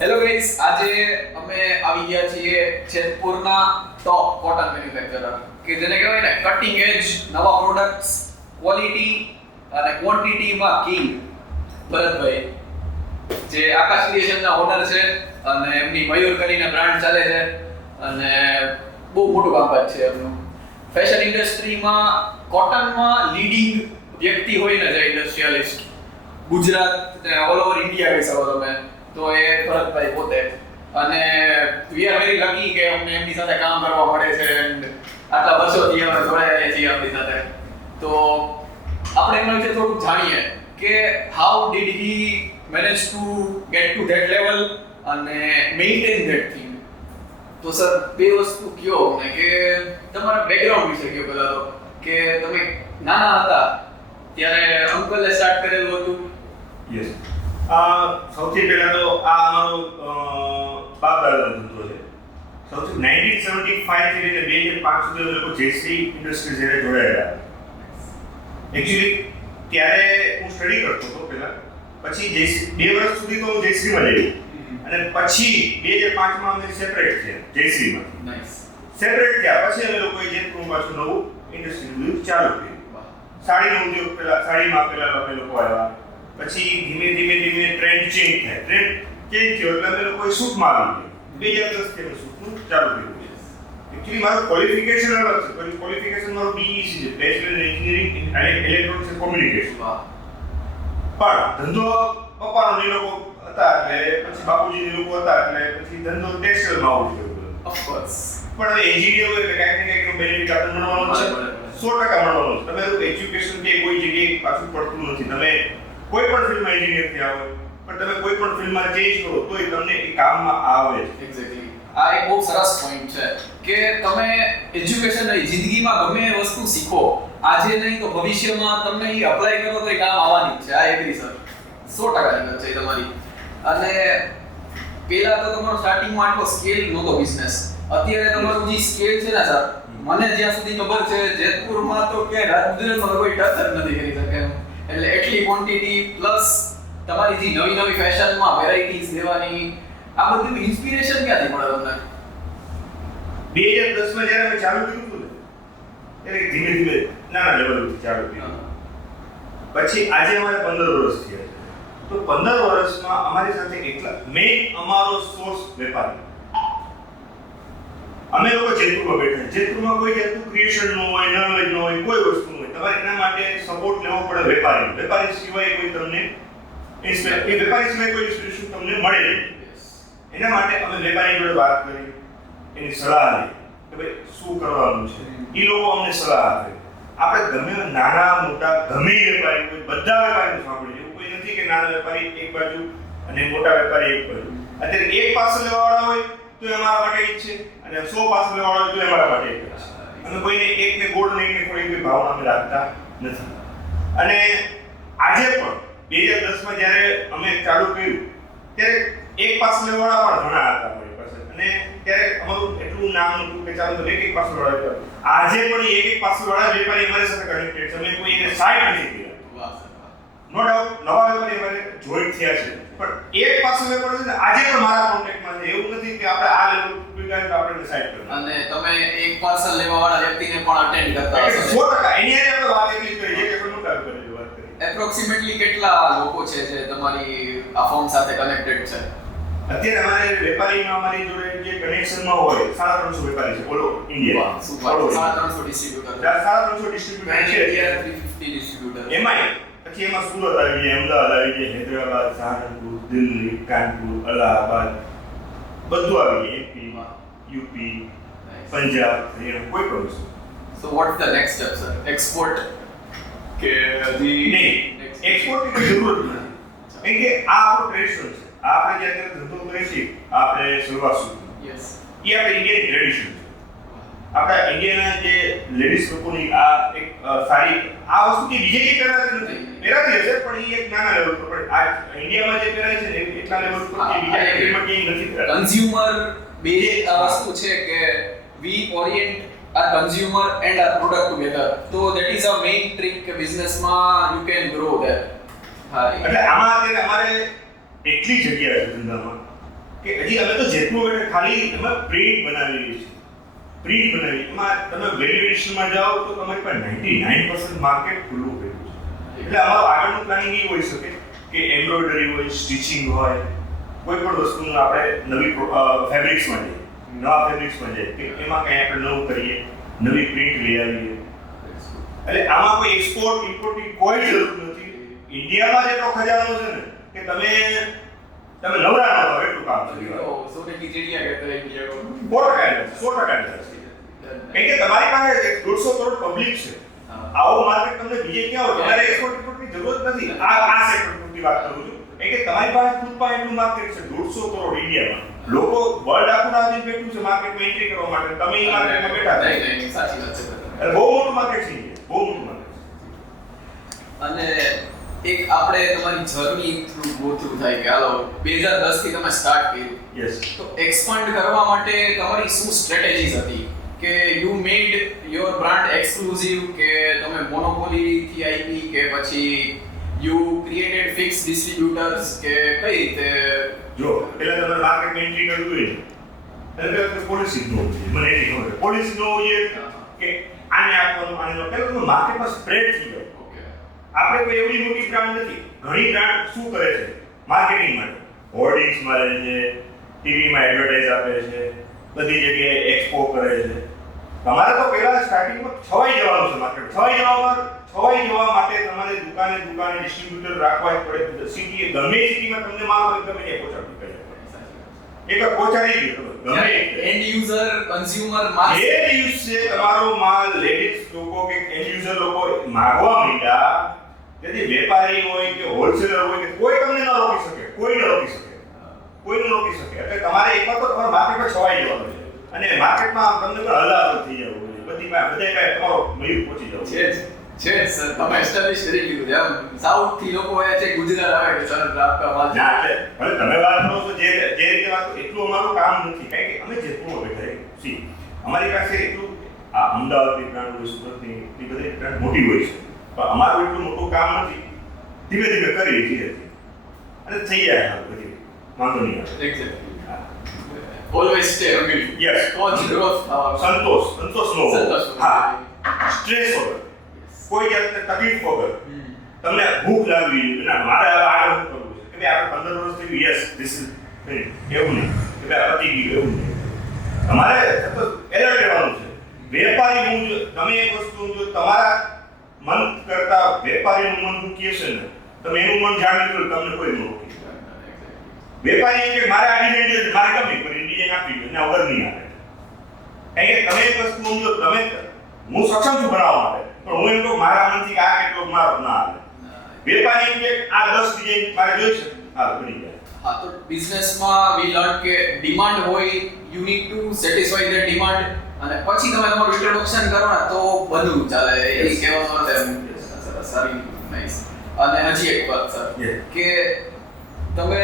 Hello guys, આજે અમે આવી ગયા છીએ જેતપુરના ટોપ કોટન મેન્યુફેક્ચરર કે જેને કહેવાય ને કટિંગ એજ નવા પ્રોડક્ટ્સ, ક્વોલિટી અને ક્વોન્ટિટીમાં કિંગ ભરતભાઈ, જે આકાશ ક્રિએશનના ઓનર છે અને એમની મયુર કરીને બ્રાન્ડ ચાલે છે અને બહુ મોટું કામકાજ છે એમનું. ફેશન ઇન્ડસ્ટ્રીમાં કોટનમાં લીડિંગ વ્યક્તિ હોય ને જે ઇન્ડસ્ટ્રીયલિસ્ટ ગુજરાત ને ઓલ ઓવર ઇન્ડિયા કહી શકો તમે, તો એ ભરતભાઈ પોતે. અને વી આર વેરી લકી કે અમને એમની સાથે કામ કરવા મળે છે એન્ડ આટલા વર્ષોથી અમે જોડાયા છીએ એમની સાથે. તો આપણે એમના વિશે થોડુંક જાણીએ કે how did he manage two gate two that level અને મેઇન્ટેન ધેટ થિંગ. તો સર બે વસ્તુ કયો અમને કે તમારા બેકગ્રાઉન્ડ વિશે કયો પહેલા તો, કે તમે નાના હતા ત્યારે અંકલે સ્ટાર્ટ કરેલું હતું. યસ, સૌથી પહેલા તો આ અમારો બાપ દાદાનો ધંધો છે. સૌથી 1975 થી લઈને 2005 સુધી અમે લોકો જયશ્રી ઇન્ડસ્ટ્રીઝ સાથે જોડાયેલા. એકચ્યુઅલી ત્યારે હું સ્ટડી કરતો હતો પહેલા, પછી જયશ્રી 2 વર્ષ સુધી તો હું જયશ્રીમાં રહ્યો અને પછી 2005 માં અમે સેપરેટ થયા જયશ્રીમાં. નાઈસ. સેપરેટ થયા પછી અમે લોકોએ જેતપુરમાં પાછું નવું ઇન્ડસ્ટ્રી ચાલુ કર્યું. સાડીનો ઉદ્યોગ સાડીમાં પેલા અમે લોકો આવ્યા. પછી ધીમે ધીમે ટ્રેન્ડ ચેન્જ થાય. ટ્રેન્ડ ચેન્જ થયો એટલે અમે લોકોએ સૂટમાં આવી ગયા. 2010 થી અમે સૂટનું ચાલુ કર્યું. એકચ્યુઅલી મારું ક્વોલિફિકેશન અલગ છે. ક્વોલિફિકેશન મારું BEC છે, bachelor in engineering in electronics and communication. પણ ધંધો પપ્પાનો એ લોકો હતા એટલે પછી બાપુજીની લોકો હતા એટલે પછી ધંધો ટેક્સટાઇલમાં આવું થયો. ઓફકોર્સ. પણ હવે એન્જિનિયર હોય એટલે કાંઈક ને કાંઈક બેનિફિટ આપણને મળવાનો છે. 100% મળવાનો છે. તમારું એજ્યુકેશન કે કોઈ જગ્યાએ પાછું પડતું નથી. તમે કોઈ પણ ફિલ્ડમાં એન્જિનિયર થયા હોય પણ તમે કોઈ પણ ફિલ્ડમાં ચેન્જ કરો તોય તમને એ કામમાં આવે. એક્ઝેક્ટલી. આ એક બહુ સરસ પોઈન્ટ છે કે તમે એજ્યુકેશન ની જિંદગીમાં ગમે એ વસ્તુ શીખો, આજે નહીં તો ભવિષ્યમાં તમને એ અપ્લાય કરો તો એ કામ આવવાની જ છે. આ એગ્રી સર, 100% ની વાત છે તમારી. અને પહેલા તો તમારો સ્ટાર્ટિંગમાં આટલો સ્કેલ નહોતો બિઝનેસ. અત્યારે તમારું જે સ્કેલ છે ને સર, મને જ્યાં સુધી ખબર છે જેતપુરમાં તો કે રાજદ્વારમાં કોઈ ટચ જ નથી કરી શકે. એટલે એટલી ક્વોન્ટિટી પ્લસ તમારી જે નવી ફેશનમાં વેરાયટીઝ દેવાની, આ બધું ઇન્સ્પિરેશન ક્યાંથી મળે તમને? 2010 માં જ્યારે અમે ચાલુ કર્યું હતું ને ત્યારે ધીમે ધીમે નાના લેવલથી ચાલુ કર્યું. પછી આજે અમારે 15 વર્ષ થયા છે. તો 15 વર્ષમાં અમારી સાથે એટલા મેઇન અમારો સોર્સ વેપારી. અમે લોકો જેતપુરમાં બેઠા. જેતપુરમાં કોઈ જાતનું ક્રિએશન ન હોય, નોલેજ ન હોય, કોઈ વસ્તુ ન હોય. તમારે એના માટે સપોર્ટ લેવો પડે વેપારી. વેપારી સિવાય કોઈ તમને વેપારી સિવાય કોઈ ઇન્સ્પિરેશન તમને મળે નહીં. એના માટે અમે વેપારી જોડે વાત કરી, એની સલાહ લઈ કે ભાઈ શું કરવાનું છે. એ લોકો અમને સલાહ આપે. આપણે ગમે નાના મોટા ગમે વેપારી હોય, બધા વેપારીને સાંભળીએ. એવું કોઈ નથી કે નાના વેપારી એક બાજુ અને મોટા વેપારી એક બાજુ. અત્યારે એક પાર્સલ લેવાવાળા હોય તો એ અમારા માટે એક છે અને 100 પાર્સલ લેવાવાળા હોય તો એ અમારા માટે એક છે. અમે કોઈને એકને ગોળ નહીં કે કોઈ ભાવના અમે રાખતા નથી. અને આજે પણ 2010 માં જ્યારે અમે ચાલુ કર્યું ત્યારે એક પાર્સલ લેવાવાળા પણ ઘણા હતા અમારી પાસે. અને ત્યારે અમારું એટલું નામ નહોતું કે ચાલો એક પાર્સલ વાળા હતા. આજે પણ એક પાર્સલ વાળા વેપારી અમારી સાથે કનેક્ટેડ છે. અમે કોઈ એને સાઈડ નથી કર્યા. નો ડાઉટ નવા વેપારી અમારે જોઈન્ટ થયા છે, પણ એક પાર્સલ વેપારી છે આજે પણ મારા કોન્ટેક્ટમાં છે. એવું નથી કે આપણે આ લેવલ પૂરા તો આપણે સાઈડ કરવું. અને તમે એક પાર્સલ લેવા વાળા વ્યક્તિને પણ અટેન્ડ કરતા હશો. 100% એની હારે આપણે વાત એટલી કરી છે કે કોઈ મોટા વેપારી વાત કરી. એપ્રોક્સિમેટલી કેટલા લોકો છે જે તમારી આ ફર્મ સાથે કનેક્ટેડ છે? અત્યારે અમારે વેપારીમાં અમારી જોડે જે કનેક્શનમાં હોય 350 વેપારી છે all over India. 350 distributor. 350 distributor છે. 350 ડિસ્ટ્રીબ્યુટર. પછી એમાં સુરત આવી જાય, અમદાવાદ આવી જાય, હૈદરાબાદ, સહારનપુર, દિલ્હી, કાનપુર, અલ્હાબાદ બધું આવી જાય. એપી, યુપી, પંજાબ, હરિયાણા કોઈ પણ વસ્તુ. So what the next step sir? Export કે નહીં, એક્સપોર્ટની કોઈ જરૂર જ નથી. કેમ કે આ આપણો ટ્રેડિશન છે. આપણે જે અત્યારે ધંધો કરીએ છીએ આપણે સલવાર સૂટ, યસ, એ આપણે ઇન્ડિયન ટ્રેડિશન છે. આપણા ઇન્ડિયાના જે લેડીઝ લોકોની આ એક સારી આ વસ્તુ કે બીજે કઈ પહેરાતી નથી. પહેરાતી હશે પણ એ એક નાના લેવલ પર. પણ આ ઇન્ડિયામાં જે પહેરાય છે ને એટલા લેવલ પર કે બીજા કન્ટ્રીમાં ક્યાંય નથી પહેરાતી. કન્ઝ્યુમર બે આ વસ્તુ છે કે વી Orient our consumer and our product together. So that is a main trick કે બિઝનેસમાં you can grow there. એટલે આમાં અત્યારે અમારે એટલી જગ્યા છે ધંધામાં કે હજી અમે તો જેટલું એટલે ખાલી એમાં પ્રિન્ટ બનાવી છે, પ્રિન્ટ બનાવી એમાં તમે વેલ્યુ એડિશનમાં જાઓ તો તમારી પાસે 99% માર્કેટ ખુલ્લું પડ્યું છે. એટલે અમારું આગળનું પ્લાનિંગ એ હોઈ શકે કે એમ્બ્રોઇડરી હોય, સ્ટિચિંગ હોય, કોઈ પણ વસ્તુનું આપણે નવી ફેબ્રિક્સમાં જઈએ, નવા ફેબ્રિક્સમાં જઈએ કે એમાં કંઈ આપણે નવું કરીએ, નવી પ્રિન્ટ લઈ આવીએ. એટલે આમાં કોઈ એક્સપોર્ટ ઇમ્પોર્ટની કોઈ જરૂર નથી. ઇન્ડિયામાં જેટલો ખજાનો છે ને કે તમે નવરા ન થાવ એટલું કામ છે. તો સોને કી ચિડિયા કહેતો હે કે 100% કે તમારી પાસે 150 કરોડ પબ્લિક છે. આવો માર્કેટ તમને બીજે ક્યાં હોય? તમારે એક્સપોર્ટ ઇમ્પોર્ટની જરૂર નથી. આ સેક્ટર પૂરતી વાત કરું છું કે તમારી પાસે ખુદ પાસે એટલું માર્કેટ છે 150 કરોડ ઇન્ડિયામાં. લોકો વર્લ્ડ આખું આવીને બેઠું છે માર્કેટમાં એન્ટ્રી કરવા માટે. તમે એ માર્કેટમાં બેઠા છો. નહીં, સાચી વાત છે. એટલે બહુ મોટું માર્કેટ છે, બહુ મોટું માર્કેટ છે. અને એક આપણે તમારી જર્ની થ્રુ ગો થ્રુ થાય કે હાલો 2010 થી તમે સ્ટાર્ટ કર્યું. યસ. તો એક્સપાન્ડ કરવા માટે તમારી શું સ્ટ્રેટેજીસ હતી કે you made your brand exclusive કે તમે મોનોપોલી થી આવી કે પછી યુ ક્રિએટેડ ફિક્સ ડિસ્ટ્રીબ્યુટર્સ કે કઈ રીતે? જો પહેલા તમારે માર્કેટમાં એન્ટ્રી કરવું હોય એટલે પોલિસી નો મને એટલી ખબર પોલિસી નો એ કે આને આપવાનું આને પહેલા તમે માર્કેટમાં સ્પ્રેડ થઈ જાય. આપણે કોઈ એવી મોટી બ્રાન્ડ નથી. ઘણી બ્રાન્ડ શું કરે છે માર્કેટિંગ માટે? હોર્ડિંગ્સ મારે છે, ટીવીમાં એડવર્ટાઇઝ આપે છે, બધી જગ્યાએ એક્સપો કરે છે. તમારે તો પહેલા સ્ટાર્ટિંગમાં છવાઈ જવાનું છે માર્કેટ. છવાઈ જવા માટે તમારે દુકાને ડિસ્ટ્રીબ્યુટર રાખવા જ પડે. સિટી ગમે સિટીમાં તમને માલ હોય ગમે ત્યાં પહોંચાડવું પડે. એક પહોંચાડી ગયો ગમે એન્ડ યુઝર કન્ઝ્યુમર માસ જે દિવસે તમારો માલ લેડીઝ લોકો કે એન્ડ યુઝર લોકો માંગવા માંડ્યા, તેથી વેપારી હોય કે હોલસેલર હોય કે કોઈ તમને ન રોકી શકે. કોઈ ન રોકી શકે. એટલે તમારે એકવાર તો તમારા માર્કેટમાં છવાઈ જવાનું છે અને માર્કેટમાં તમને પણ હલાલ થઈ જવું જોઈએ. બધી પાસે તમારો મયુર પહોંચી જવું છે સર. તમે એસ્ટાબ્લિશ કરી લીધું છે. સાઉથ થી લોકો આવે છે, ગુજરાત આવે કે સર આપકા માલ ના. એટલે હવે તમે વાત કરો છો જે રીતે વાત કરો એટલું અમારું કામ નથી. કારણ કે અમે જેટલું બેઠા છીએ અમારી પાસે એટલું આ અમદાવાદની બ્રાન્ડ હોય, સુરતની એ બધી બ્રાન્ડ મોટી હોય છે, પણ અમારું એટલું મોટું કામ નથી. ધીમે ધીમે કરીએ છીએ અને થઈ જાય બધી વાંધો નહીં આવે. Exactly. Always stay hungry. Yes. Coach growth સંતોષ નો હા, સ્ટ્રેસ વગર, કોઈ જાતની તકલીફ વગર. તમને ભૂખ લાગવી ના મારે હવે આગળ કરવું છે કે આપણે 15 વર્ષ થઈ યસ ધીસ ઇઝ એવું નહીં કે પતી ગયું એવું નહીં. તમારે સતત એલર્ટ રહેવાનું છે. વેપારી હું તમે એક વસ્તુ જો તમારા મન કરતા વેપારીનું મન મૂકીએ છે ને, તમે એનું મન જાણી લો તમને કોઈ ન રોકી. વેપારી એમ કે મારે આ ડિઝાઇન જોઈએ મારે ગમે પણ ડિઝાઇન આપી દો એના વગર નહીં આપે. કારણ કે તમે એક વસ્તુ સમજો તમે હું સક્ષમ છું બનાવવા માટે પણ હું એમ કહું મારા મનથી કે આ કેટલો મારો ના આવે. વેપારી એમ કે આ 10 ડિઝાઇન મારે જોઈએ છે હા બની જાય. હા, તો બિઝનેસમાં વી લર્ન કે ડિમાન્ડ હોય, you need to satisfy the demand અને પછી તમે તમારું ઇન્ટ્રોડક્શન કરો ને તો બધું ચાલે. એ કહેવાનો અર્થ એમ સારી નાઈસ. અને હજી એક વાત સર કે તમે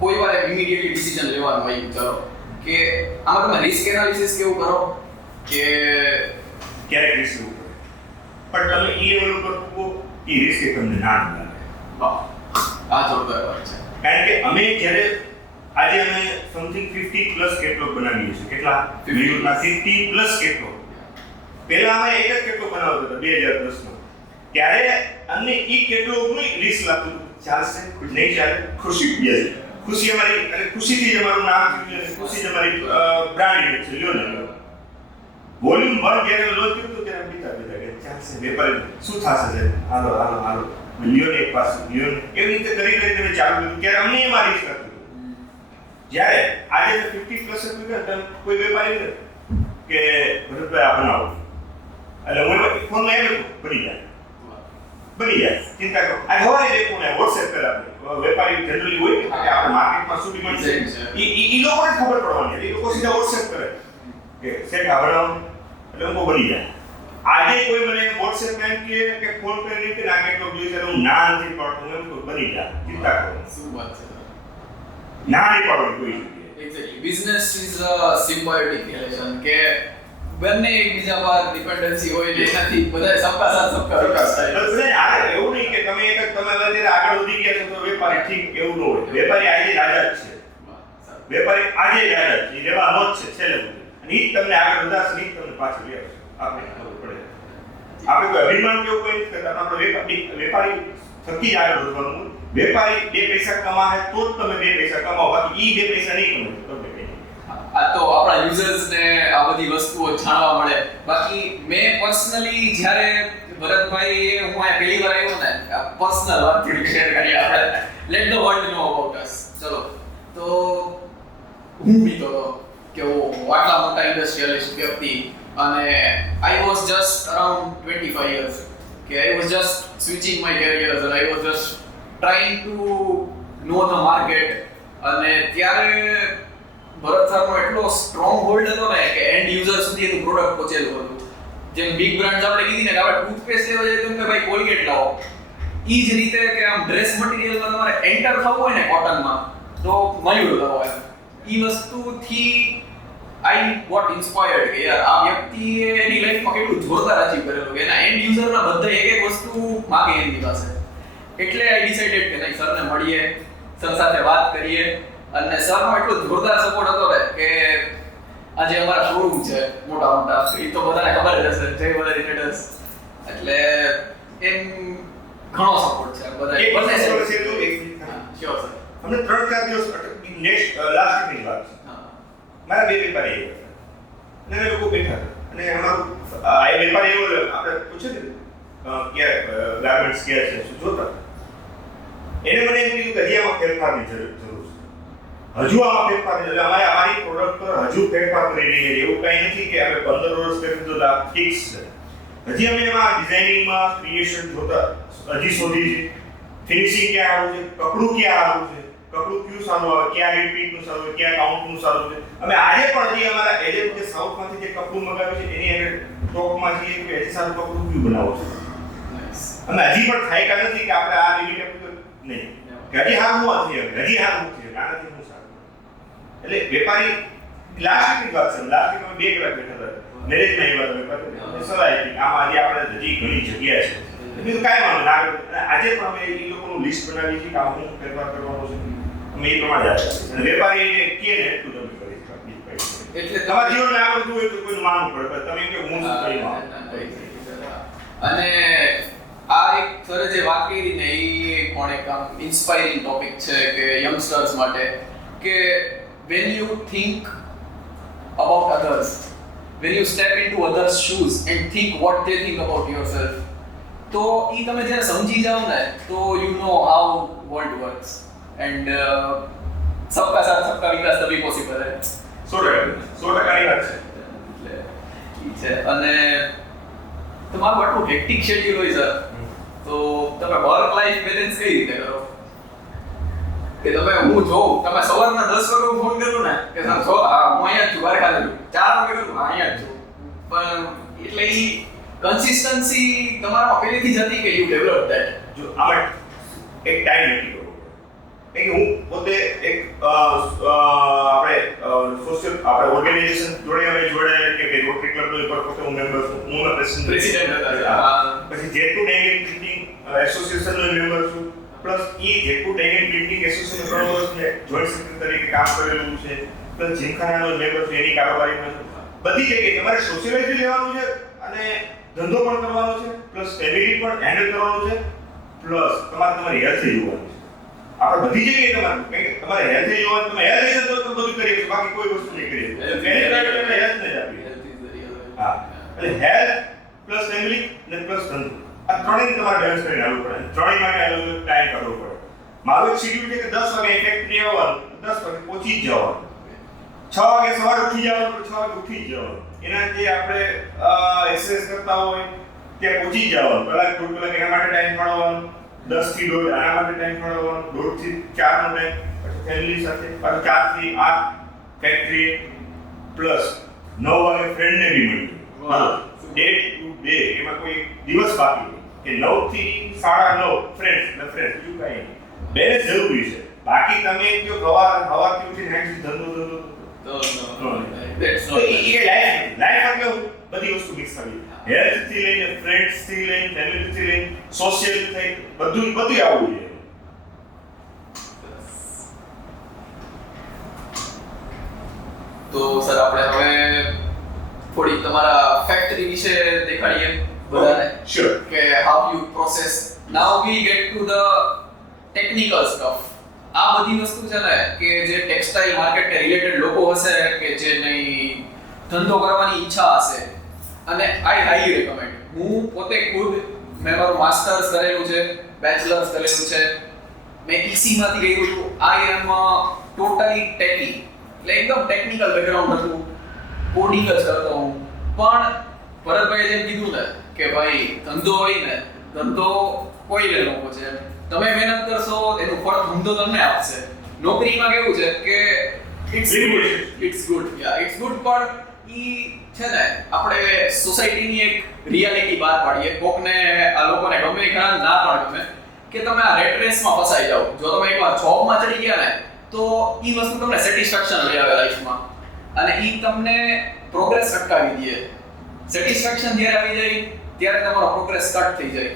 કોઈ વાર ઇમિડિયેટલી ડિસિઝન લેવાનું હોય ચલો કે આમાં તમે રિસ્ક એનાલિસિસ કેવું કરો કે ક્યારેક રિસ્ક લેવું પડે પણ તમે એ લેવલ ઉપર કહો એ રિસ્ક તમને ના લાગે. વાહ, આ જોરદાર વાત છે. કારણ કે અમે જ્યારે આજે અમે સમથિંગ 50 પ્લસ કેટલોગ બનાવીએ છીએ. કેટલા? 50 પ્લસ કેટલોગ. પહેલા અમે એક જ કેટલોગ બનાવતો હતો 2010માં. ત્યારે અમને એ કેટલોગનું રિસ્ક લાગતું ચાલશે નહીં ચાલે, ખુશી યસ ખુશી અમારી અને ખુશીથી જ અમારું નામ થયું અને ખુશી જ અમારી બ્રાન્ડ ઇમેજ છે. લ્યો ને વોલ્યુમ 1 જ્યારે લોન્ચ કર્યું તો ત્યારે બીતા કે ચાલશે વેપારી શું થશે હાલો લ્યો ને એક પાસ લ્યો એવી રીતે કરી તમે ચાલુ કર્યું ત્યારે અમને એમાં રિસ્ક હતું. જ્યારે આજે 50 પ્લસ હતું કોઈ વેપારી નથી કે ભરતભાઈ આ બનાવો એટલે હું ફોનમાં એમ બની જાય ચિંતા કરો. આ હવારે જે ફોન વોટ્સએપ પર આપણે વેપારી જનરલી હોય કે આપણે માર્કેટમાં શું ડિમાન્ડ છે ઈ લોકોને ખબર પડવાની. એ લોકો સીધા વોટ્સએપ કરે કે સેટ આ બનાવો એટલે હું બની જાય. આજે કોઈ મને વોટ્સએપ એમ કે ફોન પર રીતે ના કેટલો જોઈએ છે હું ના નથી પાડતો એમ તો બની જાય. ચિંતા કરો. શું વાત છે. ના નહીં પાડવાનું કોઈ exactly. Business is a symbiotic relation કે બંને એકબીજા પર ડિપેન્ડન્સી હોય ને એનાથી બધા સબકા સાથ સબકા વિકાસ થાય. આ એવું નહીં કે તમે એક જ તમે અત્યારે આગળ વધી ગયા છો તો વેપારી ઠીક એવું ન હોય. વેપારી આજે રાજા જ છે. વેપારી આજે યાદ છે, એ રહેવાનો જ છે છેલ્લે સુધી. અને ઈ જ તમને આગળ વધારશે, ઈ જ તમને પાછળ લઈ આવશે. આપણે ખબર પડે. આપણે કોઈ અભિમાન કેવું કોઈ નથી કરતા, આપણે વેપારી થકી જ આગળ વધવાનું. વેપારી 2 પૈસા કમાય તો જ તમે 2 પૈસા કમાવો, બાકી ઈ 2 પૈસા નહીં કમાય તો તમે કંઈ નહીં. આ તો આપણા યુઝર્સ ને આ બધી વસ્તુઓ જાણવા મળે. બાકી મેં પર્સનલી જ્યારે ભરતભાઈ હું આ પહેલી વાર આવ્યો ને, પર્સનલ વાત થોડી શેર કરી આપણે. Let the world know about us. ચલો તો હું બી તો કે હું આટલા મોટા ઇન્ડસ્ટ્રીયલિસ્ટ વ્યક્તિ અને I was just around 25 years કે I was just switching my careers અને I was just trying to know the market. અને ત્યારે ભરત સરનો એટલો સ્ટ્રોંગ હોલ્ડ હતો ને કે એન્ડ યુઝર સુધી એનું પ્રોડક્ટ પહોંચેલું હતું. જેમ બિગ બ્રાન્ડ્સ આપણે કીધી ને કે આપણે ટૂથપેસ્ટ લેવા જઈએ તો કે ભાઈ કોલગેટ લાવો, ઈ જ રીતે કે આમ ડ્રેસ મટીરીયલમાં તમારે એન્ટર થવું હોય ને કોટનમાં તો મયુર લાવો એમ. ઈ વસ્તુથી આઈ ગોટ ઇન્સ્પાયર્ડ કે યાર આ વ્યક્તિએ એની લાઈફમાં કેટલું જોરદાર અચીવ કરેલું કે એના એન્ડ યુઝરના બધા એક વસ્તુ માગે એની પાસે. એટલે આઈ ડિસાઇડેડ કે નહીં સરને મળીએ, સર સાથે વાત કરીએ. અને સરનો એટલો જોરદાર સપોર્ટ હતો ને કે આજે અમારા શોરૂમ છે મોટા મોટા, એ તો બધાને ખબર જ હશે, જય વલરી ટ્રેડર્સ. એટલે એમ ઘણો સપોર્ટ છે બધા. એક બંને વસ્તુ છે છે તો એક શ્યોર સર. અમને 3-4 દિવસ નેક્સ્ટ લાસ્ટ વીકની વાત છે. મારા 2 વેપારી આવ્યા હતા અને અમે લોકો બેઠા હતા અને અમારું આ વેપારી એવો આપણે પૂછે ને ક્યાં ગાર્મેન્ટ્સ ક્યાં છે શું જોતા, એને મને એમ કીધું કે હજી આમાં ફેરફારની જરૂર છે, હજુ આમાં ફેરફાર એટલે અમારી પ્રોડક્ટ પર હજુ ફેરફાર કરી રહી છે. એવું કંઈ નથી કે આપણે 15 વર્ષ પહેલા તો આ ફિક્સ છે. હજી અમે એમાં ડિઝાઇનિંગમાં ક્રિએશન જોતા હજી શોધી છે. ફિનિશિંગ ક્યાં આવું છે, કપડું ક્યાં આવું છે, કપડું ક્યું સારું આવે, ક્યાં રિપીટનું સારું આવે, ક્યાં કાઉન્ટનું સારું છે. અમે આજે પણ હજી અમારા એજન્ટ જે સાઉથમાંથી જે કપડું મંગાવ્યું છે એની અંદર ટોપમાં છીએ કે હજી સારું કપડું ક્યું બનાવો છો. અમે હજી પણ થાય કા નથી કે આપણે આ લિમિટ નહીં કે હજી હારું હું નથી, હજી હારું નથી, આનાથી હું સારું. એટલે વેપારી લાસ્ટ વીક વાત છે, લાસ્ટ વીક અમે 2 કલાક બેઠા હતા મેરેજમાં એ વાત વેપારી સલાહ આપી કે આમાં આજે આપણે હજી ઘણી જગ્યા છે. બીજું કાંઈ વાંધો ના. આજે પણ અમે એ લોકોનું લિસ્ટ બનાવી છે કે આ હું ફેરફાર કરવાનો છે, અમે એ પ્રમાણે આવ્યા અને વેપારીને કહે ને એટલું તમે કરી શકો. એટલે તમારા જીવનમાં આગળ જોવું હોય તો કોઈનું માનવું પડે, તમે કે હું શું કરી માનું. અને આ એક સરે જે વાત કરી ને એ પણ એક ઇન્સ્પાયરિંગ ટોપિક છે કે યંગસ્ટર્સ માટે કે when you think about others, when you step into others' shoes and think what they think about yourself, તો ઈ તમે જ્યારે સમજી જાઓ ને તો you know how world works and सबका साथ सबका विकास तभी possible है. 100% ની વાત છે. એટલે ઈ છે. અને તમારું આટલું હેક્ટિક શેડ્યુલ હોય સર, તો તમે વર્ક લાઈફ બેલેન્સ કઈ રીતે કરો? કે તમે હું જોઉં તમે સવારના 10 વાગે ફોન કર્યો ને કે સર હું અહીંયા જ છું, બાર ખાતે છું, 4 વાગે કર્યું અહીંયા જ છું, પણ એટલે ઈ કન્સિસ્ટન્સી તમારામાં પહેલેથી જ હતી કે યુ ડેવલપ ધેટ? જો આમાં એક ટાઈમ નક્કી કરવો પડે કે હું પોતે એક આપણે સોશિયલ આપણે ઓર્ગેનાઇઝેશન જોડે અમે જોડાયા કે રોટરી ક્લબનો એક પોતે હું મેમ્બર છું, હું પ્રેસિડેન્ટ હતા. પછી જેટુ ડાઇનિંગ પ્રિન્ટિંગ એસોસિએશનનો મેમ્બર છું, પ્લસ એ જેટુ ડાઇનિંગ પ્રિન્ટિંગ એસોસિએશન 3 વર્ષ જોઈન્ટ સેક્રેટરી તરીકે કામ કરેલું છે, પ્લસ જીમખાનાનો મેમ્બર છું, એની કારોબારીમાં બધી જગ્યાએ તમારે સોશિયલાઇઝ લેવાનું છે અને ધંધો પણ કરવાનો છે, પ્લસ ફેમિલી પણ હેન્ડલ કરવાનું છે, પ્લસ તમારી હેલ્થ જોવાની છે. આપણે બધી જગ્યાએ તમારે હેલ્થ જોવાનું, તમે હેલ્થ હશે તો તમે બધું કરી શકશો, બાકી કોઈ વસ્તુ નહીં કરી શકો. ફેમિલી હેલ્થ ને જ આપી. હા, એટલે હેલ્થ પ્લસ ફેમિલી ને પ્લસ ધંધો, આ ત્રણેય તમારે બેલેન્સ કરીને હાલવું પડે. ત્રણેય માટે અલગ અલગ ટાઈમ કાઢવો પડે. મારું એક શેડ્યુલ છે કે 10 વાગે ફેક્ટરી આવવાનું, 10 વાગે પહોંચી જ જવાનું, 6 વાગે સવારે ઉઠી જવાનું, 6 વાગે ઉઠી જ જવાનું. એના જે આપણે એક્સરસાઇઝ કરતા હોય ત્યાં પહોંચી જવાનું, કલાક 2 કલાક એના માટે ટાઈમ ફાળવવાનો, 10 થી 1:30 આના માટે ટાઈમ ફાળવવાનો, 2 થી 4 નો ટાઈમ પછી ફેમિલી સાથે, પાછું 4 થી 8 ફેક્ટરી, પ્લસ 9 વાગે ફ્રેન્ડને બી મળ્યું. ડે ટુ ડે એમાં કોઈ દિવસ બાકી નહીં કે 9 થી 9:30 ફ્રેન્ડ્સ બીજું કાંઈ નહીં. બેલેન્સ જરૂરી છે. બાકી તમે જો સવારથી ઉઠીને નાઈટ ધંધો That's તો not એ લાઈફ એટલે બધી વસ્તુ મિક્સ કરી, હેલ્થ થી લઈને ફ્રેન્ડ્સ થી લઈને ફેમિલી થી લઈને સોશિયલ થઈ બધું આવવું જોઈએ. તો સર આપણે હવે થોડી તમારા ફેક્ટરી વિશે દેખાડીએ બધાને Sure. કે how you process. Now we get to the technical stuff. આ બધી વસ્તુ છે ને કે જે ટેક્સટાઇલ માર્કેટને રિલેટેડ લોકો હશે કે જે નહીં ધંધો કરવાની ઈચ્છા હશે અને આઈ હાઈલી રેકમેન્ડ. હું પોતે ખુદ મેં મારું માસ્ટર્સ કરેલું છે, બેચલર્સ કરેલું છે, મેં ઈસી માંથી કર્યું છું. આઈ એમ ટોટલી ટેકી, એટલે એકદમ ટેકનિકલ બેકગ્રાઉન્ડ હતું, કોડિંગ જ કરતો હું. પણ ભરતભાઈએ જેમ કીધું ને કે ભાઈ ધંધો હોય ને, ધંધો કોઈ લે લોકો છે, તમે મહેનત કરશો એનું ફળ ધંધો તમને આપશે. નોકરીમાં કેવું છે કે ઇટ્સ ગુડ પણ ઈ છે ને આપણે સોસાયટીની એક રિયાલિટી બહાર પાડીએ. કોકને આ લોકોને ગમે ખરા ના પણ ગમે કે તમે આ રેટ રેસમાં ફસાઈ જાઓ. જો તમે એકવાર જોબમાં ચડી ગયા ને તો ઈ વસ્તુ તમને સેટિસ્ફેક્શન લઈ આવે લાઈફમાં અને ઈ તમને પ્રોગ્રેસ અટકાવી દે. સેટિસ્ફેક્શન જ્યારે આવી જાય ત્યારે તમારો પ્રોગ્રેસ કટ થઈ જાય.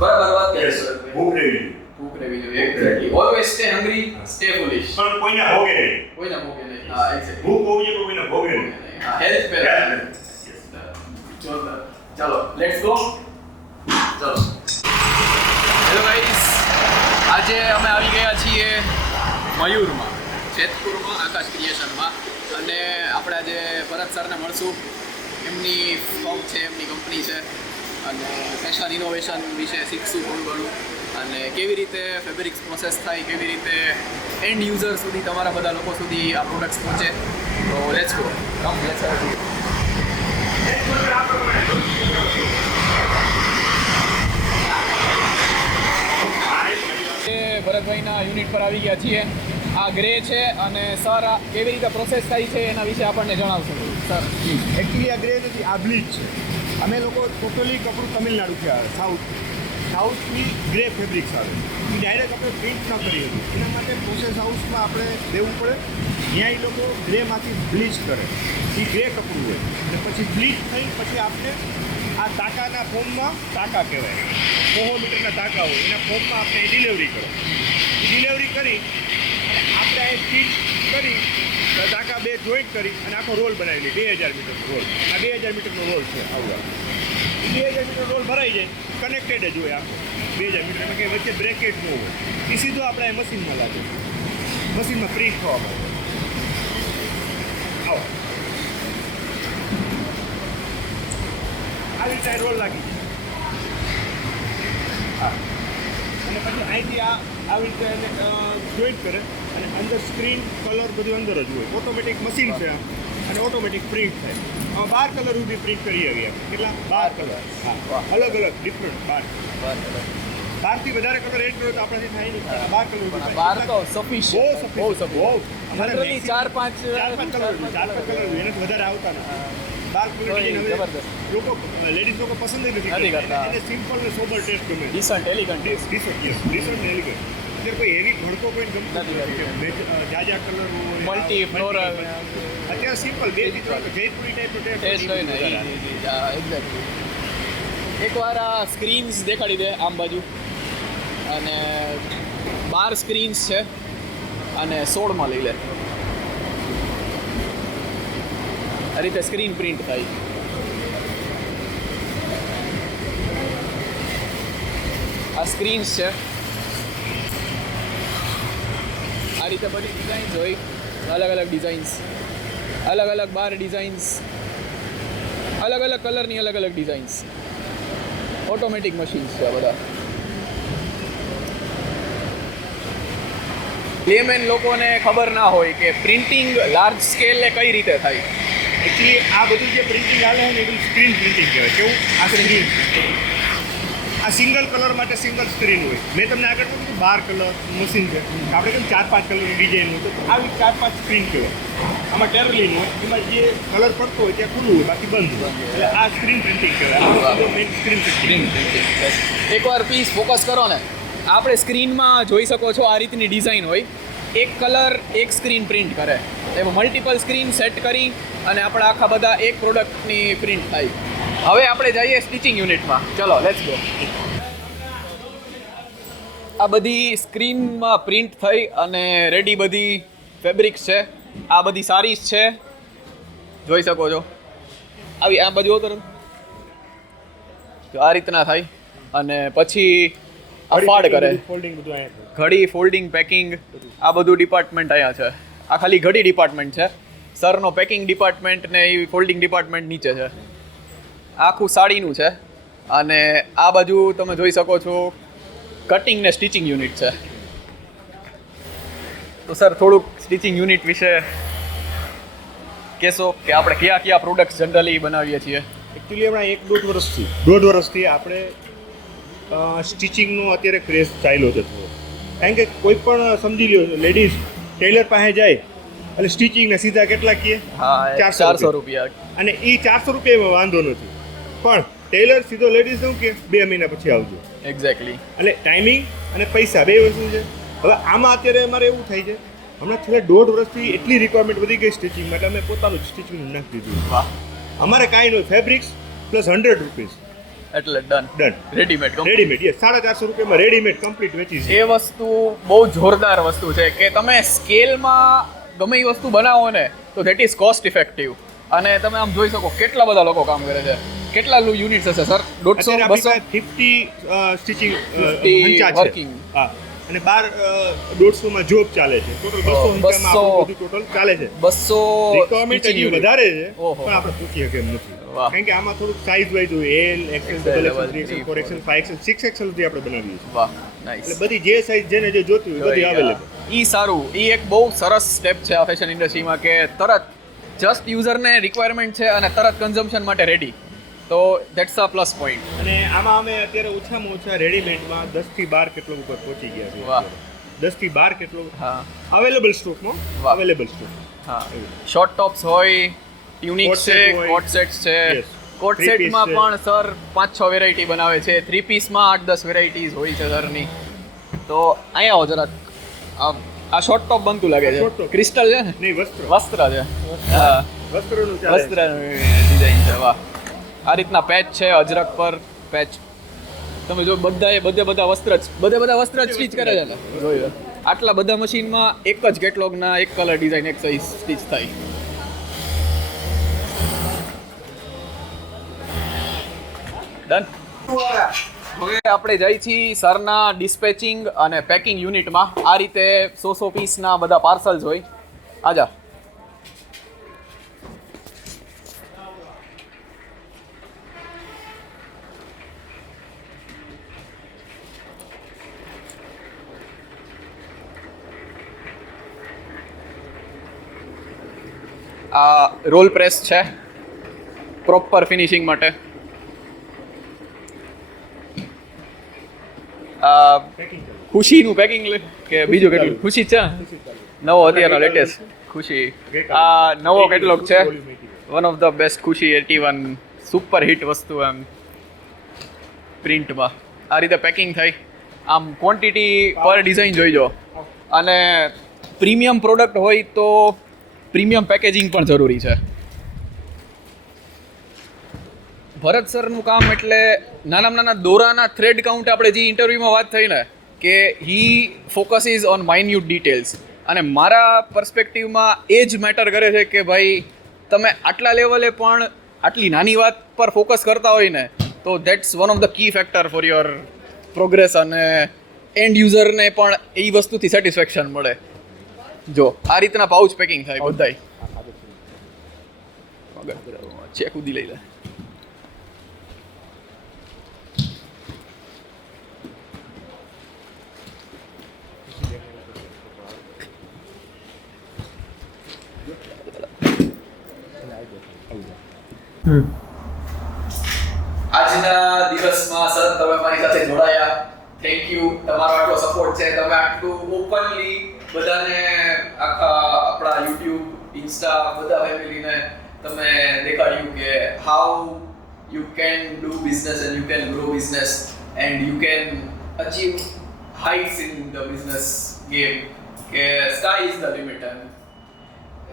બરાબર વાત કરી Yes. સર. ભૂખ રહેવી. ભૂખ રહેવી જોઈએ. Exactly. Always stay hungry, stay foolish. પણ કોઈને ભોગે નહીં. કોઈને ભોગે નહીં. હા, એક્ઝેક્ટલી. ભૂખ હોવી જોઈએ, કોઈને ભોગે નહીં. હા, હેલ્થ પહેલા. Yes. જોરદાર. ચાલો, લેટ્સ ગો. ચાલો. Hello guys. આજે અમે આવી ગયા છીએ મયુરમાં, જેતપુરમાં, આકાશ ક્રિએશનમાં. અને આપણે આજે ભરત સરને મળશું. એમની ફોર્મ છે, એમની કંપની છે અને ફેશન ઇનોવેશન વિશે શીખશું થોડું ઘણું અને કેવી રીતે ફેબ્રિક્સ પ્રોસેસ થાય, કેવી રીતે એન્ડ યુઝર સુધી, તમારા બધા લોકો સુધી આ પ્રોડક્ટ્સ પહોંચે. તો let's go. Come let's have ભરતભાઈના યુનિટ પર આવી ગયા છીએ. આ ગ્રે છે અને સર આ કેવી રીતે પ્રોસેસ થાય છે એના વિશે આપણને જણાવશો સર. એકચ્યુઅલી આ ગ્રે નથી, આ બ્લીચ છે. અમે લોકો ટોટલી કપડું તમિલનાડુથી આવે, સાઉથની ગ્રે ફેબ્રિક્સ આવે. એ ડાયરેક્ટ આપણે પ્રિન્ટ ન કરીએ એના માટે પ્રોસેસ હાઉસમાં આપણે દેવું પડે. ત્યાં એ લોકો ગ્રેમાંથી બ્લીચ કરે, એ ગ્રે કપડું હોય અને પછી બ્લીચ થઈ પછી આપણે આ ટાંકાના ફોર્મમાં, ટાંકા કહેવાય, 100 મીટરના ટાંકા હોય એના ફોર્મમાં આપણે એ ડિલિવરી કરો. ડિલિવરી કરી આપણે એ સ્ટીચ કરી ટાંકા 2 જોઈન્ટ કરી અને આખો રોલ બનાવી લઈએ. 2000 મીટરનો રોલ. આ 2000 મીટરનો રોલ છે. આવું 2000 મીટર રોલ ભરાઈ જાય, કનેક્ટેડ જ હોય આખો 2000 મીટર. એમાં કંઈ વચ્ચે બ્રેકેટ ન હોય. એ સીધો આપણે મશીનમાં લાગે, મશીનમાં પ્રિન્ટ થવા માટે. આવો આવી રીતે રોલ લાગી જાય. હા, અને પછી અહીંથી આવી રીતે એને જોઈન્ટ કરે અને અંદર સ્ક્રીન, કલર બધું અંદર જ હોય. ઓટોમેટિક મશીન છે અને ઓટોમેટિક પ્રિન્ટ થાય. 12 કલર સુધી પ્રિન્ટ કરી આવીએ. કેટલા? 12 કલર. હા, અલગ અલગ ડિફરન્ટ 12 થી વધારે કલર એડ કરો તો આપણાથી થાય નહીં. 12 કલર. 12 તો સફિશિયન્ટ. બહુ સફિશિયન્ટ. જનરલી 4-5 કલર એનાથી વધારે આવતા નથી. 12 કલર જબરદસ્ત. લોકો લેડીઝ લોકો પસંદ નથી કરતા. એને સિમ્પલ ને સોબર ટેસ્ટ ગમે. Decent, elegant. ડિસન્ટ ને એલિગન્ટ. અત્યારે કોઈ હેવી ભડકો કોઈ ગમતો નથી. જાજા કલર હોય, મલ્ટી ફ્લોરલ. અત્યારે સિમ્પલ 2 થી 3 જયપુરી ટાઈપનો ટેસ્ટ હોય ને. એક્ઝેક્ટલી. એકવાર આ સ્ક્રીન્સ દેખાડી દે આમ બાજુ. અને 12 સ્ક્રીન્સ છે અને 16માં લઈ લે. આ રીતે સ્ક્રીન પ્રિન્ટ થાય. આ સ્ક્રીન્સ છે. આ રીતે બધી ડિઝાઇન્સ હોય, અલગ અલગ ડિઝાઇન્સ, અલગ અલગ 12 ડિઝાઇન્સ, અલગ અલગ કલરની અલગ અલગ ડિઝાઇન્સ. ઓટોમેટિક મશીન્સ છે બધા. લેમેન લોકોને ખબર ના હોય કે પ્રિન્ટિંગ લાર્જ સ્કેલે કઈ રીતે થાય. એકચ્યુઅલી આ બધું જે પ્રિન્ટિંગ હાલે છે ને એ બધું સ્ક્રીન પ્રિન્ટિંગ કહેવાય. કેવું? આ સ્ક્રીન, આ સિંગલ કલર માટે સિંગલ સ્ક્રીન હોય. મેં તમને આગળ કહ્યું 12 કલર મશીન છે. આપણે કેમ 4-5 કલરની ડિઝાઇન હોય તો આવી 4-5 સ્ક્રીન કહેવાય. આમાં ટેરલિન હોય, એમાં જે કલર પડતો હોય ત્યાં ખુલ્લું હોય, બાકી બંધ હોય. એટલે આ સ્ક્રીન પ્રિન્ટિંગ કહેવાય. Main screen printing. એકવાર પ્લીઝ ફોકસ કરો ને. આપણે સ્ક્રીનમાં જોઈ શકો છો આ રીતની ડિઝાઇન હોય. એક કલર એક સ્ક્રીન પ્રિન્ટ કરે. એમાં મલ્ટિપલ સ્ક્રીન સેટ કરી અને આપણા આખા બધા એક પ્રોડક્ટની પ્રિન્ટ થાય. હવે આપણે જઈએ સ્ટિચિંગ યુનિટમાં. ચલો લેટ્સ ગો. આ બધી સ્ક્રીનમાં પ્રિન્ટ થઈ અને રેડી બધી ફેબ્રિક્સ છે. આ બધી સારીઝ છે જોઈ શકો છો આવી આ બાજુ તરફ તો આ રીતના થાય અને પછી આ ફાડ કરે ફોલ્ડિંગ બધું અહીંયા ઘડી ફોલ્ડિંગ પેકિંગ આ બધું ડિપાર્ટમેન્ટ અહીંયા છે આ ખાલી ઘડી ડિપાર્ટમેન્ટ છે સરનો પેકિંગ ડિપાર્ટમેન્ટ ને એ ફોલ્ડિંગ ડિપાર્ટમેન્ટ નીચે છે આખું સાડીનું છે અને આ બાજુ તમે જોઈ શકો છો કટિંગ ને સ્ટિચિંગ યુનિટ છે તો સર થોડુંક સ્ટિચિંગ યુનિટ વિશે કહેશો કે આપણે કયા કયા પ્રોડક્ટ્સ જનરલી બનાવીએ છીએ એકચ્યુઅલી હમણાં 1.5 વર્ષથી આપણે સ્ટિચિંગનો અત્યારે ક્રેઝ ચાલ્યો છે થોડો કારણ કે કોઈ પણ સમજી લ્યો લેડીઝ ટેલર પાસે જાય એટલે સ્ટિચિંગને સીધા કેટલા કહે હા 400 રૂપિયા અને એ 400 રૂપિયામાં વાંધો નથી પણ ટેલર સીધો લેડીઝ શું કે 2 મહિના પછી આવજો એક્ઝેક્ટલી એટલે ટાઈમિંગ અને પૈસા બે વસ્તુ છે હવે આમાં અત્યારે અમારે એવું થાય છે હમણાં છેલ્લે 1.5 વર્ષથી એટલી રિક્વાયરમેન્ટ વધી ગઈ સ્ટિચિંગ માટે અમે પોતાનું સ્ટિચિંગ નાખી દીધું વાહ અમારે કાંઈ નહીં ફેબ્રિક્સ પ્લસ 100 રૂપીસ એટલે ડન રેડીમેડ યસ 450 રૂપિયામાં રેડીમેડ કમ્પ્લીટ વેચી છે એ વસ્તુ બહુ જોરદાર વસ્તુ છે કે તમે સ્કેલમાં ગમે એ વસ્તુ બનાવો ને તો ધેટ ઇઝ કોસ્ટ ઇફેક્ટિવ અને તમે આમ જોઈ શકો કેટલા બધા લોકો કામ કરે છે કેટલા યુનિટ્સ હશે સર 150 200 50 સ્ટિચિંગ 50 working. હા અને 150 માં જોબ ચાલે છે ટોટલ 200 માં આપણું બધું ટોટલ ચાલે છે 200 રિક્વાયરમેન્ટ હજી વધારે છે ઓહો. પણ આપણે પૂછીએ કેમ નથી વાહ. કારણ કે આમાં થોડુંક સાઇઝ વાઇઝ હોય L XL double XL 3XL 4XL 5XL 6XL સુધી આપણે બનાવીએ છીએ વાહ નાઈસ એટલે બધી જે સાઇઝ જેને જે જોતી હોય બધી અવેલેબલ ઈ સારું ઈ એક બહુ સરસ સ્ટેપ છે આ ફેશન ઇન્ડસ્ટ્રીમાં કે તરત જસ્ટ યુઝરને રિક્વાયરમેન્ટ છે અને તરત કન્ઝમ્પશન માટે રેડી તો ધેટ્સ અ પ્લસ પોઈન્ટ અને આમાં અમે અત્યારે ઓછામાં ઓછા રેડીમેડમાં 10 થી 12 કેટલો ઉપર પહોંચી ગયા છે વાહ. 10 થી 12 કેટલો હા અવેલેબલ સ્ટોકમાં વાહ. અવેલેબલ સ્ટોક હા શોર્ટ ટોપ્સ હોય ટ્યુનિક Coat છે set હોય. કોટ સેટ્સ છે Yes. કોટ Three piece સેટમાં છે. પણ સર 5-6 વેરાયટી બનાવે છે 3 પીસમાં 8-10 વેરાયટીઝ હોય છે સરની તો અહીંયા આવો જરાક આ શોર્ટ ટોપ બનતું લાગે છે Short top. ક્રિસ્ટલ છે ને નહીં વસ્ત્ર વસ્ત્ર છે હા વસ્ત્રનું ચાલે વસ્ત્ર ડિઝાઇન છે વાહ આ રીતના પેચ છે અજરક પર પેચ તમે જો બધા વસ્ત્ર જ સ્ટીચ કરે છે ને જોયું આટલા બધા મશીનમાં એક જ કેટલોગના એક કલર ડિઝાઇન એક સાઈઝ સ્ટીચ થાય ડન હવે આપણે જઈ છીએ સરના ડિસ્પેચિંગ અને પેકિંગ યુનિટમાં આ રીતે 100 પીસના બધા પાર્સલ્સ હોય આજા આ રોલ પ્રેસ છે પ્રોપર ફિનિશિંગ માટે ખુશીનું પેકિંગ કે બીજું કેટલું ખુશી જ છે ને? નવો અત્યારનો લેટેસ્ટ ખુશી આ નવો કેટલોક છે વન ઓફ ધ બેસ્ટ ખુશી 81 સુપર હિટ વસ્તુ એમ પ્રિન્ટમાં આ રીતે પેકિંગ થઈ આમ ક્વોન્ટિટી પર ડિઝાઇન જોઈજો અને પ્રીમિયમ પ્રોડક્ટ હોય તો પ્રીમિયમ પેકેજિંગ પણ જરૂરી છે ભરત સરનું કામ એટલે નાના દોરાના થ્રેડ કાઉન્ટ આપણે જે ઇન્ટરવ્યુમાં વાત થઈ ને કે હી ફોકસીસ ઓન માઇન્યુટ ડિટેલ્સ અને મારા પર્સપેક્ટિવમાં એ જ મેટર કરે છે કે ભાઈ તમે આટલા લેવલે પણ આટલી નાની વાત પર ફોકસ કરતા હોય ને તો that's one of the key factor for your progress અને એન્ડ યુઝરને પણ એ વસ્તુથી સેટિસ્ફેક્શન મળે જો આ રીતના પાઉચ પેકિંગ થાય બધાય ચેક ઉદી લઈ લે આજના દિવસમાં સર તમે મારી સાથે જોડાયા થેન્ક યુ તમારો આટલો સપોર્ટ છે તમે આટલું ઓપનલી બધાને આખા આપણા યુટ્યુબ ઇન્સ્ટા બધા ફેમિલીને તમે દેખાડ્યું કે how you can do business and you can grow business and you can achieve heights in the business game કે sky is the limit and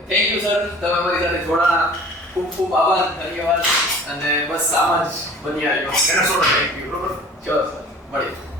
thank you sir તમે મારી સાથે જોડાણા ખૂબ ખૂબ આભાર ધન્યવાદ અને બસ આમ જ બની આવ્યો એના 100% થેન્ક યુ બરોબર ચલો સર મળીએ